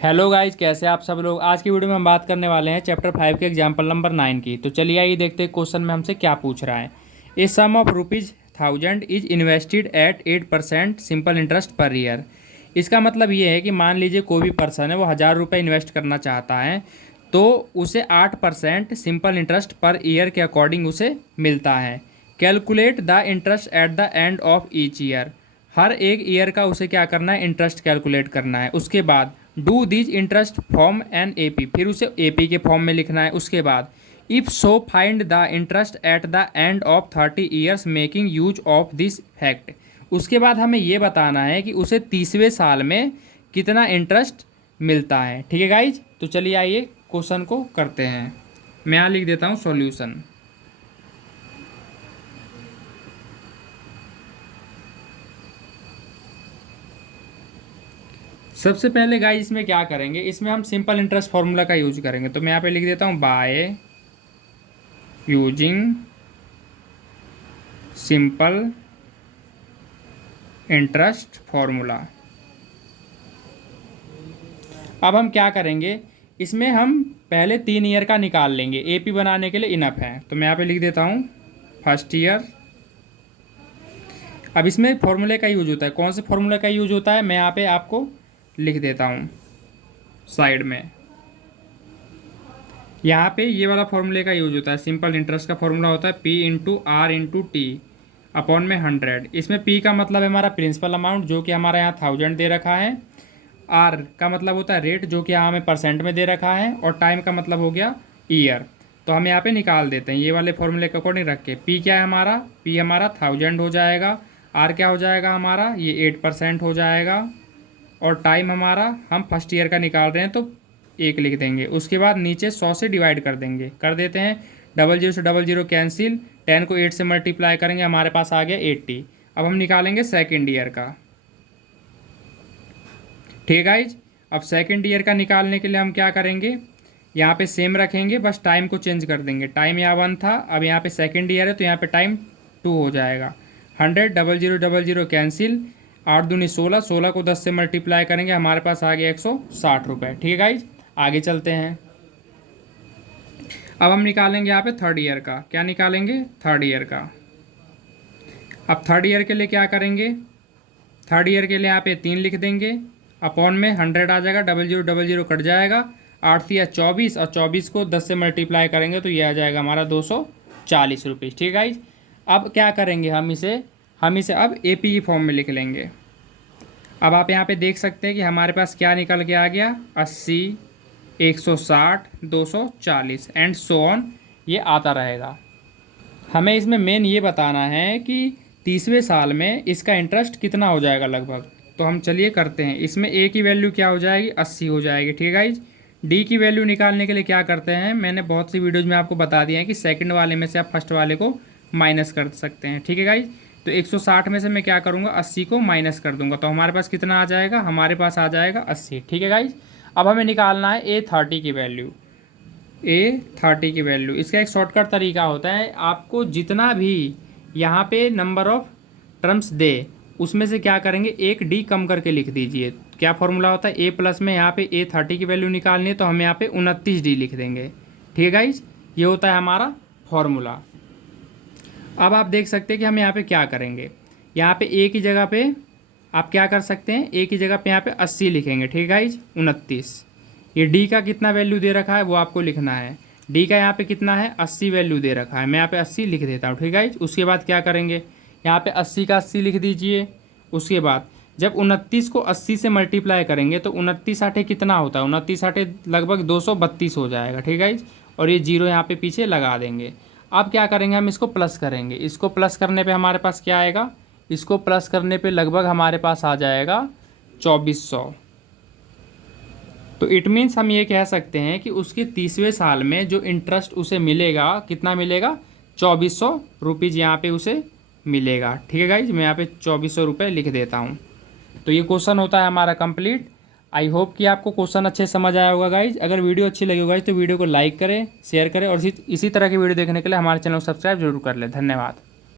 Hello guys, कैसे आप सब लोग। आज की वीडियो में हम बात करने वाले हैं चैप्टर 5 के एग्जाम्पल नंबर 9 की। तो चलिए आइए देखते हैं क्वेश्चन में हमसे क्या पूछ रहा है। A sum of ₹1000 is invested at 8% simple interest per year. इसका मतलब ये है कि मान लीजिए कोई भी पर्सन है, वो ₹1000 इन्वेस्ट करना चाहता है, तो उसे 8% सिंपल इंटरेस्ट पर ईयर के अकॉर्डिंग उसे मिलता है। Calculate the interest at the end of each year. हर एक ईयर का उसे क्या करना है, इंटरेस्ट कैलकुलेट करना है। उसके बाद do these interest form an AP, फिर उसे एपी के फॉर्म में लिखना है। उसके बाद if so find the interest at the end of 30 years making use of this fact. उसके बाद हमें ये बताना है कि उसे 30वें साल में कितना इंटरेस्ट मिलता है। ठीक है गाइज, तो चलिए आइए क्वेश्चन को करते हैं। मैं यहाँ लिख देता हूँ सॉल्यूशन। सबसे पहले गाइस इसमें क्या करेंगे, इसमें हम सिंपल इंटरेस्ट फार्मूला का यूज करेंगे। तो मैं यहाँ पे लिख देता हूँ by using simple interest formula. अब हम क्या करेंगे, इसमें हम पहले 3 ईयर का निकाल लेंगे। एपी बनाने के लिए इनफ है, तो मैं यहाँ पे लिख देता हूँ फर्स्ट ईयर। अब इसमें फॉर्मूले का यूज होता है। कौन से फॉर्मूले का यूज होता है, मैं यहाँ पे आपको लिख देता हूँ साइड में। यहाँ पे ये वाला फॉर्मूले का यूज होता है। सिंपल इंटरेस्ट का फॉर्मूला होता है P into R into T upon में 100। इसमें P का मतलब है हमारा प्रिंसिपल अमाउंट, जो कि हमारा यहाँ 1000 दे रखा है। R का मतलब होता है रेट, जो कि यहाँ हमें परसेंट में दे रखा है। और टाइम का मतलब हो गया ईयर। तो हम यहाँ पे निकाल देते हैं ये वाले फॉर्मूले के अकॉर्डिंग रख के। P क्या है हमारा, P हमारा 1000 हो जाएगा। R क्या हो जाएगा हमारा, ये 8% हो जाएगा। और टाइम हमारा हम फर्स्ट ईयर का निकाल रहे हैं तो 1 लिख देंगे। उसके बाद नीचे 100 से डिवाइड कर देंगे, कर देते हैं। 00 से 00 कैंसिल, 10 को 8 से मल्टीप्लाई करेंगे, हमारे पास आ गया 80। अब हम निकालेंगे सेकेंड ईयर का। ठीक गाइज, अब सेकेंड ईयर का निकालने के लिए हम क्या करेंगे, यहाँ पे सेम रखेंगे, बस टाइम को चेंज कर देंगे। टाइम यहाँ 1 था, अब यहाँ पे सेकेंड ईयर है तो यहाँ पे टाइम 2 हो जाएगा। 100 00 00 कैंसिल, 8 दूनी 16, 16 को 10 से मल्टीप्लाई करेंगे, हमारे पास आ गया 160 रुपये। ठीक है गाइज, आगे चलते हैं। अब हम निकालेंगे यहाँ पे थर्ड ईयर का। क्या निकालेंगे, थर्ड ईयर का। अब थर्ड ईयर के लिए क्या करेंगे, थर्ड ईयर के लिए यहाँ पे 3 लिख देंगे, अपॉन में 100 आ जाएगा, 00 00 कट जाएगा, 8 या 24, और 24 को 10 से मल्टीप्लाई करेंगे तो ये आ जाएगा हमारा 240 रुपये। ठीक है गाइज, अब क्या करेंगे, हम इसे अब एपी की फॉर्म में लिख लेंगे। अब आप यहाँ पे देख सकते हैं कि हमारे पास क्या निकल के आ गया, 80, 160, 240 एंड सो ऑन, ये आता रहेगा। हमें इसमें मेन ये बताना है कि 30वें साल में इसका इंटरेस्ट कितना हो जाएगा लगभग। तो हम चलिए करते हैं। इसमें ए की वैल्यू क्या हो जाएगी, 80 हो जाएगी। ठीक है गाइज, डी की वैल्यू निकालने के लिए क्या करते हैं, मैंने बहुत सी वीडियोज़ में आपको बता दिया है कि सेकंड वाले में से आप फर्स्ट वाले को माइनस कर सकते हैं। ठीक है गाइज, तो 160 में से मैं क्या करूँगा, 80 को माइनस कर दूंगा, तो हमारे पास कितना आ जाएगा, हमारे पास आ जाएगा 80। ठीक है गाइज, अब हमें निकालना है A30 की वैल्यू। A30 की वैल्यू, इसका एक शॉर्टकट तरीका होता है, आपको जितना भी यहाँ पे नंबर ऑफ टर्म्स दे उसमें से क्या करेंगे, एक डी कम करके लिख दीजिए। क्या फॉर्मूला होता है, A प्लस में यहाँ पे A30 की वैल्यू निकालनी है तो हम यहाँ पे 29D लिख देंगे। ठीक है गाइज, ये होता है हमारा फॉर्मूला। अब आप देख सकते हैं कि हम यहाँ पे क्या करेंगे, यहाँ पे ए की जगह पे आप क्या कर सकते हैं, ए की जगह पे यहाँ पे 80 लिखेंगे। ठीक है गाइज, 29। ये डी का कितना वैल्यू दे रखा है वो आपको लिखना है। डी का यहाँ पे कितना है, 80 वैल्यू दे रखा है, मैं यहाँ पे 80 लिख देता हूँ। ठीक है गाइज, उसके बाद क्या करेंगे, यहाँ पे 80 का 80 लिख दीजिए। उसके बाद जब 29 को 80 से मल्टीप्लाई करेंगे तो 29 आठे कितना होता है, 29 आठे लगभग 232 हो जाएगा। ठीक है गाइज, और ये जीरो यहाँ पे पीछे लगा देंगे। अब क्या करेंगे, हम इसको प्लस करेंगे। इसको प्लस करने पे हमारे पास क्या आएगा, इसको प्लस करने पे लगभग हमारे पास आ जाएगा 2400। तो इट मीन्स हम ये कह सकते हैं कि उसके 30वें साल में जो इंटरेस्ट उसे मिलेगा, कितना मिलेगा, 2400 रुपीज़ यहाँ पे उसे मिलेगा। ठीक है गाइज, मैं यहाँ पे 2400 रुपये लिख देता हूँ। तो ये क्वेश्चन होता है हमारा कंप्लीट। आई होप कि आपको क्वेश्चन अच्छे समझ आया होगा गाइज। अगर वीडियो अच्छी लगी होगा तो वीडियो को लाइक करें, शेयर करें, और इसी तरह की वीडियो देखने के लिए हमारे चैनल को सब्सक्राइब जरूर कर लें। धन्यवाद।